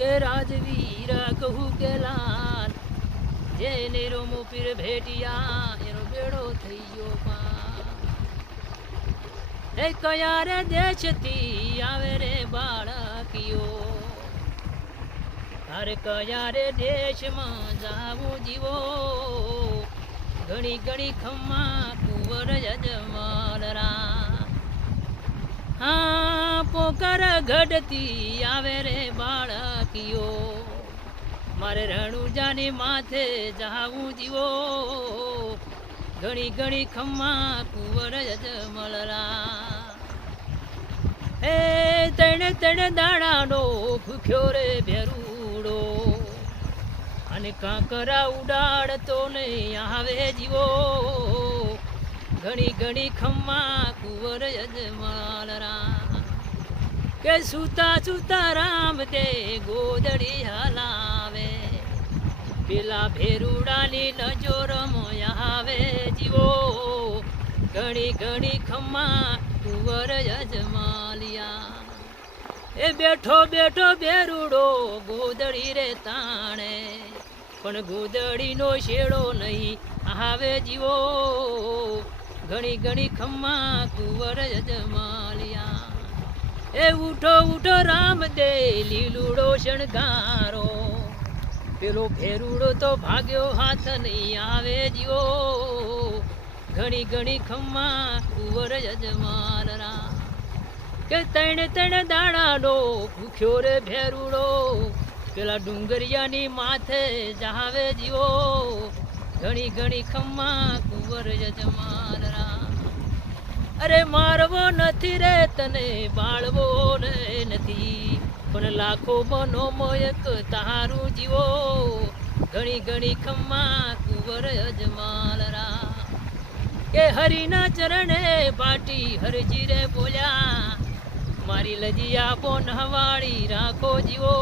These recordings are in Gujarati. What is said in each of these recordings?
કે રાજવીર કહું કે લાલ જેને રોમો પીર ભેટિયા એનો બેડો થઈ ગયો પાર. એ કયા રે દેશથી આવે રે બાળકીઓ, અરે કયા રે દેશમાં જાવું જીવો, ઘણી ઘણી ખમ્મા કુંવર યજમાનરા. હા પોકર ગઢથી આવે રે બાળકીઓ, મારે રણુજાની માથે જાવું જીવો, ઘણી ઘણી ખમ્મા કુંવર યજમલરા. એ તણે તણે દાણાનો ભૂખ્યો રે ભેરુડો, અને કાંકરા ઉડાડતો ને આવે જીવો, ઘણી ઘણી ખમ્મા કુંવર યજમાનરા. કે સુતા સુતા રામ દે ગોદડી હલાવે, પેલા ભેરુડાની નજોરમાં આવે જીવો, ઘણી ઘણી ખમ્મા કુંવર યજમાલિયા. એ બેઠો બેઠો ભેરુડો ગોદડી રે તાણે, પણ ગોદડીનો શેડો નહીં આવે જીવો, ઘણી ઘણી ખમ્મા કુંવર યજમાલિયા. એ ઉઠો ઉઠો રામ દે લીલુડો શણગારો, પેલો ભેરુડો તો ભાગ્યો હાથ નહીં આવે જીવો, ઘણી ઘણી ખમ્મા કુંવર યજમાનરા. કે તણ તણ દાણાનો ભૂખ્યો રે ભેરુડો, પેલા ડુંગરિયાની માથે જાવે જીવો, ઘણી ઘણી ખમ્મા કુંવર યજમાનરા. અરે મારવો નથી રે તને બાળવો ને નથી, પણ લાખો મનો મોયક તારું જીવો, ઘણી ઘણી ખમ્મા કુંવર યજમાનરા. કે હરિના ચરણે પાટી હરજી રે બોલ્યા, મારી લજિયા પોન હવાળી રાખો જીવો,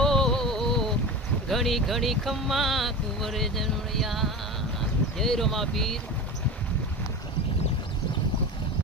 ઘણી ઘણી ખમ્મા કુંવર જનોળિયા. જય રોમા પીર.